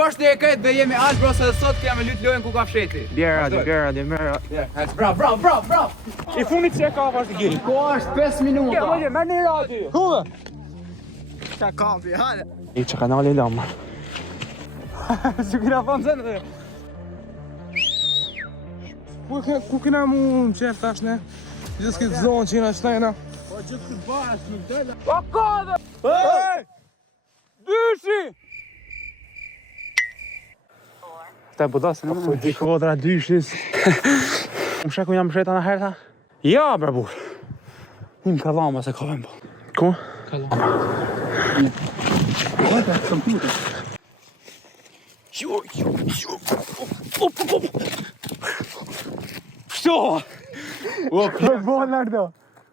poshtë e këtë dhe jemi alë bro se sot kemi lyt lojën ku ka fsheti. Bjera. Bravo. I funit që e ka vazhdi gjeri. Ko është 5 minuta. Merë një radi. Kuve? Qa kampi, hale. I që kanali lama. Që kina fanë zënë dhe. Ku kina mu në qef tash ne? Gjithë s'kitë zonë që jena qëtajna. Po gjithë këtë bashkë nuk dojnë. Pa kodë! Hej! Dyshi! Ta e budasë në më? Di kodra dyshis. Më sheku jam sheta në herta? Ja, bre bur. Një më kalama se ka vend po. Ku? Kalama. Kojta, kompjuter. Shto! Shko bo nërdo.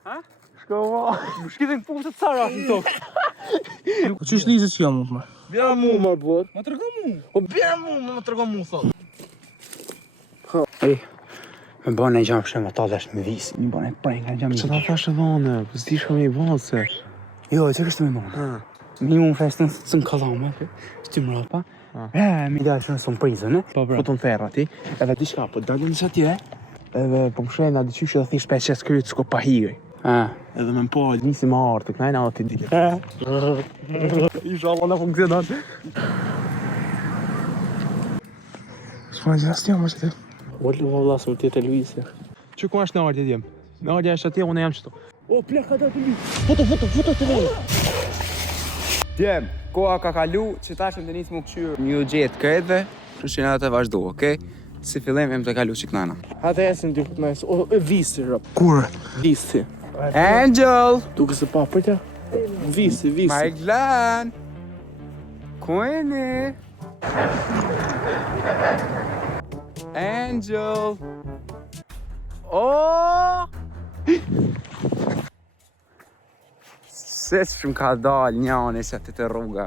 Ha? Shko bo. Më shkitin putë të cara në tokë. Po që shlizit që jam mund më? Bjera mu më bër. Më tërgo mu. Po bjera mu më tërgo mu thot. Ej, me bëne gjam shemë ata dhe është me visi. Mi bëne pëjnë nga gjam. Që ta thashë dhone, për s'di shka me i bënë se. Jo, që kështë me bënë. Mi mu më festën së në kalama, shty më rapa. Mi dalë që në së më prizën, po të në ferra ti. Edhe di shka, po dalë në që atje. Edhe po më shena dhe qyshë dhe thish 5-6 krytë s'ko pa higëj. Edhe me më po, nisi ma artë, kënajna o t'i dike. Isha Allah në funksionat. S'ma gjera s'ti jam është të. Vollu valla së më tjetë e Luisja. Që ku është në ardje djem? Në ardje është atje, unë jam qëto. O, pleka da të Luis. Foto të vojë. Djem, koha ka kalu që ta që më të njësë më këqyrë një gjetë këtëve, që që në dhe të vazhdo, okej? Si fillim em të kalu që kënana. Hate esim dy këtë nëjës, o visi rëp. Kur? Visi. Angel! Duke se pa për të? Visi. Marglan! Kujni! Angel! Oh! Se që më ka dalë njani se të rruga.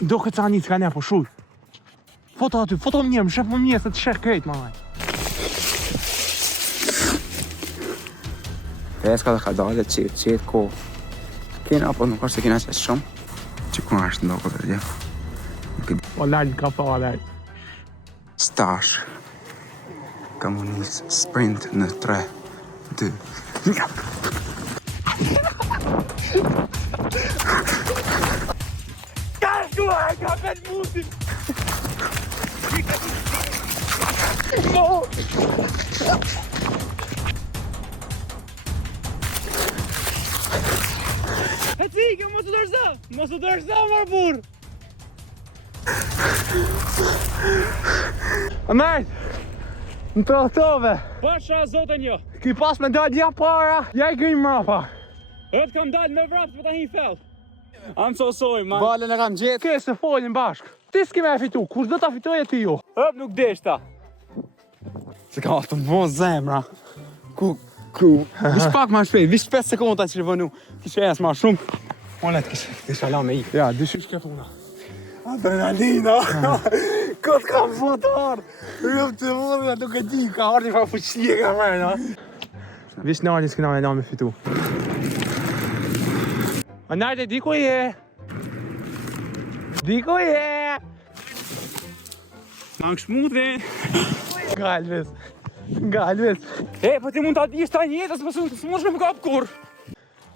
Do këtë sa një s'ka nja po shuj. Foto aty, foto më njërë, më shef më njërë se të shek krejt, ma. Veska dhe ka dalë qetë ko. Kena, po nuk është se kena qetë shumë. Që ku është ndoko të dje? O lërë ka pa lërë. Stash. Kam unisë sprint në 3, 2, 1. Ka vet muti! E cikë, mos u dërza, marë burë! Amert! Në trohtove! Pasha zotën jo! Ki pas me dalë ja para, ja i grim mrapa! Rëtë kam dalë me vrapë për ta hi fell! I'm so sorry, man. Balën e kam gjetë. Ke se folin bashk. Ti s'ki me e fitu, kush do ta fitoj e ti jo? Hëp nuk deshta. Se ka të bon zemra. Ku? Vish pak ma shpejt, vish 5 sekonda që rëvënu. Kishe jes ma shumë. Onet kishe ala me i. Ja, dyshysh ke puna. Adrenalina. Këtë kam fotar. Rëp të vëllë, nuk e di, ka ardi fa fuqie ka mërë, na. Vish në ardi s'kina me na me fitu. A najde, di ku je? Diko je! Mang shmute! Nga Elvis. E, po ti mund t'a di shta një jetës, s'mosh me kap kur!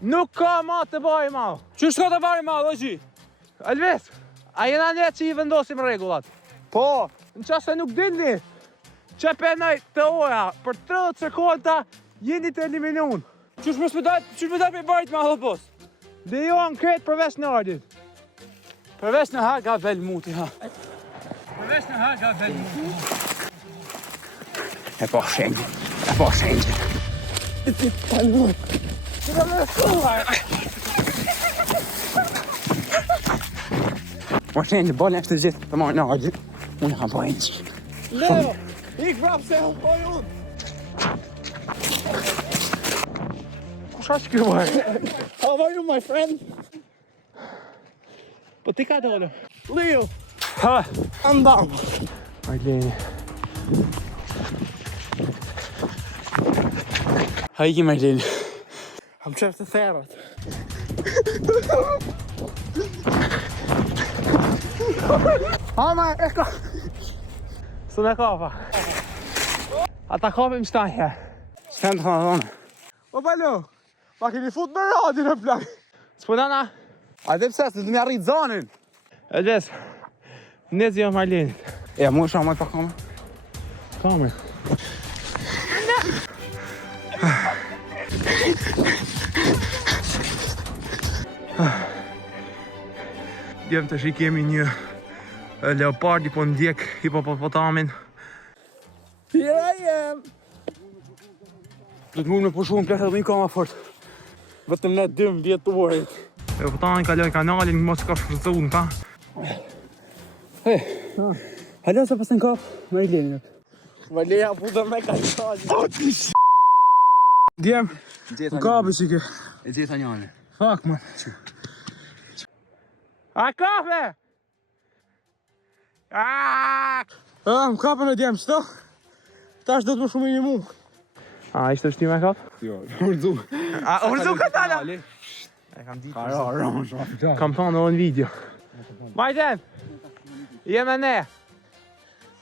Nuk ka ma të bari ma! Qysh ka të bari ma, dojqi? Elvis, a jena një që i vendosim regullat? Po! Në qasë se nuk dini, që penaj të ora, për 30 sekonda, jeni të eliminion. Qysh me daj për barit ma hëpos? Dhe jo në kretë përveç në ardit. Përveç në harë ka vel muti, ha. E po shenjë. E ti paluat. Që me shkuar. Po shenjë, bolën është të gjithë të marrë në ardit. Unë kam po enqë. Leo, ik vrap se hëm poj unë. Kusha që kjo vaj? How are you, my friend? Po ti ka dole? Leo! Ha! Andam! Arleni. Ha ikim Arleni. Ham qef të therat. Hama, e ka. Së në kapa. Ata kapim qëtaj he. S'kem të thonë. O balo, ma keni fut me radi në plak. S'punana? A dhe pse, se të më arrit zonin. Elves, nezi jo Marlenit. Ja, mu isha moj pa kamë. Kamer. Djem të shi kemi një leopardi po ndjek hipopotamin. Here I am. Do të mund me pushu në pleshat dhe një kama fort. Vetëm ne 12 vjetorit. Leopardi kaloj kanalin, mos ka shfrëzu në ka. Halo se pas në kap, më i leni. Ma leja puta me ka qali. Djem, në kapi që ke. E gjitha njane. Fuck, man. A kafe! Më kapën e djem, qëto? Tash do të më shumë i një mu. A, ishte është ti me kap? Jo, urdu. A, urdu këtala? E kam ditë. Karo, Kam thonë në video. Majden! Jeme ne!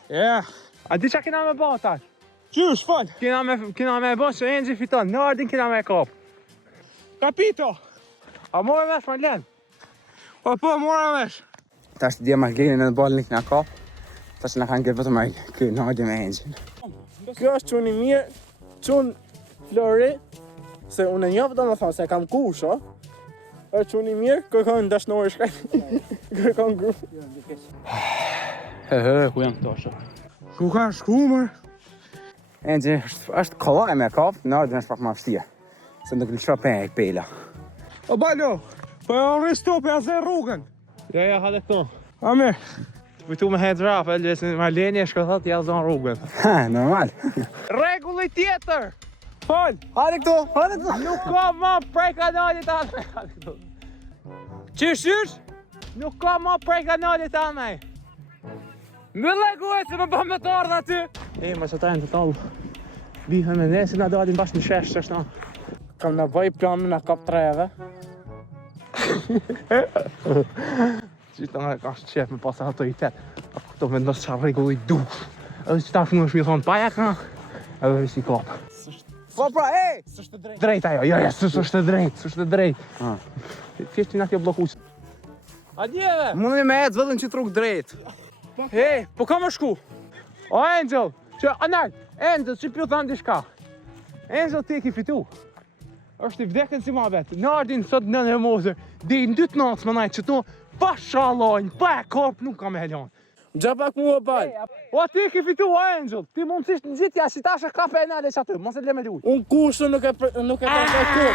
Yeah. A di qa kena me ba tash? Qysh, fal. Kena me ba që Enxhi fiton, në ardin kena me kap. Kapito. A more vesh Marlen? Po, mora vesh. Tash të dje Marlenin në balën i këna kap. Tash në kanë këtë vetëm ai këy në ardin me Enxhin. Kjo është quni mirë, qun Flori, se unë e njofë do më thonë se kam kusho. është quni mirë, kërkon dashnori shkaj. Kërkon grup. Ku janë këto është? Ku ka shku, mërë? Enxhi është kollaj me kap, në ardin është pak ma vështia. Se në këllë shopin e pela. O balo, po e orri stopi a ze rrugën. Ja, hade këto. A mirë. Kujtu me head wrap, Elvis, Marleni e shkëthat ja zonë rrugën. Ha, normal. Regulli tjetër! Fal! Hajde këtu, hajde këtu. Nuk ka ma prej kanalit anë. Qysh? Nuk ka ma prej kanalit anë. Më legojt se më bëm me të ardha ty. E, më që tajnë të talë. Bihën me ne, si nga dalim bashkë në shesh që është na. Kam në bëj planë në kap treve. Qita nga ka shqef me pas autoritet. Këto me ndosë qa regulli du. Edhe që ta shumë është mi thonë paja ka. Edhe visi kapë. Po pra, ej! Sështë drejt. Drejt ajo, jo, s'është drejt. Thjeshti nga t'jo blokuqë. A djeve? Mundemi me ecë vetëm që truk drejt. Hej, po ka më shku? O, Angel, që, anaj, Angel, që pjo thanë dishka. Angel ti e ki fitu. Është i vdekën si ma vetë. Në ardin sot në në mozër, dhe i në dytë natës më najtë që to, pa shalojnë, pa e korpë, nuk ka me helon. Gjapak mu o bal. O, ti e ki fitu, o, Angel, ti mundësisht në gjithja, si ta shë kafe e nale që aty, mos e le me luj. Unë kushë nuk e trasaj kur.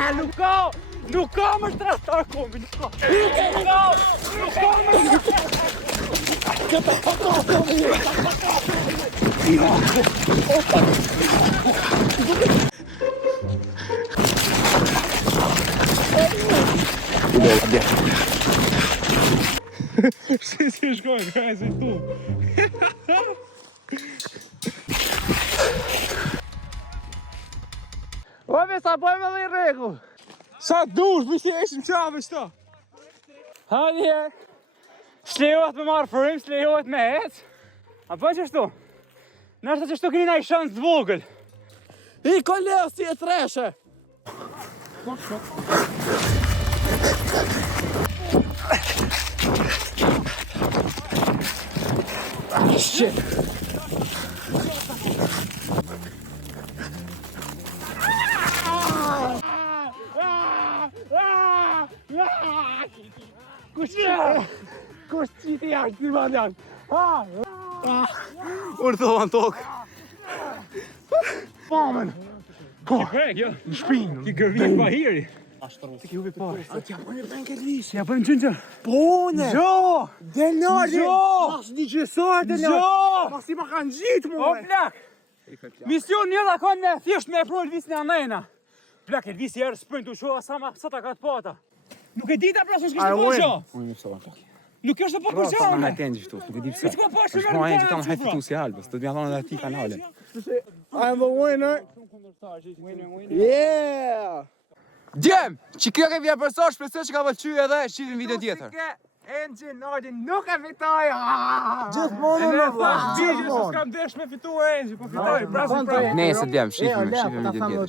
Nuk ka më shtrastar kombi, nuk ka. Si shkojnë, ka e si tu. Ove, sa pojme dhe i regull. Sa dush, bisi eshim qave qëta. Hadi e. Shlejohet me marrë frim, shlejohet me ec. A po qështu? Nështë që shtu kini na i shansë të vogël. I koleo si e treshe. Shit. Kush qiti jashtë si man janë? Urdhova në tokë. Pamen! Ko? Në shpinë. Ti gërvin pa hiri. Ti ki hubi parë. A t'ja bëjnë bëjnë këtë lisë. Ja bëjmë qënë që? Pone! Gjo! Denari! Gjo! Mas një gjësar denari! Gjo! Mas i ma kanë gjitë mu! O plak! Mision një dhe kanë me thjesht me e pro Elvis në anajna. Plak, Elvis i erë sprintu shoha sa ma sota ka të pata. Nuk e dita pra se shkishtë po gjo? Unë një pësova në tokë. Nuk është po Pra, gjo sa në me? hajtë engjë shtu, nuk e di pëse. Qka po është ma engjë kam hajtë fitu si albës, të të mja thonë edhe ti kanale. I'm the winner! Yeah! Djem! Që kjo ke vje përso, shpesoj që ka pëlqy edhe shqitin video tjetër. Engine Nordin nuk e fitoj! Gjithmonë E unë ne thash digje se gjithmonë. s'kam desh me fitu e Enxhi, po fitoj, prasi prasi. Nesër djem, shifëm Jo, video tjetër.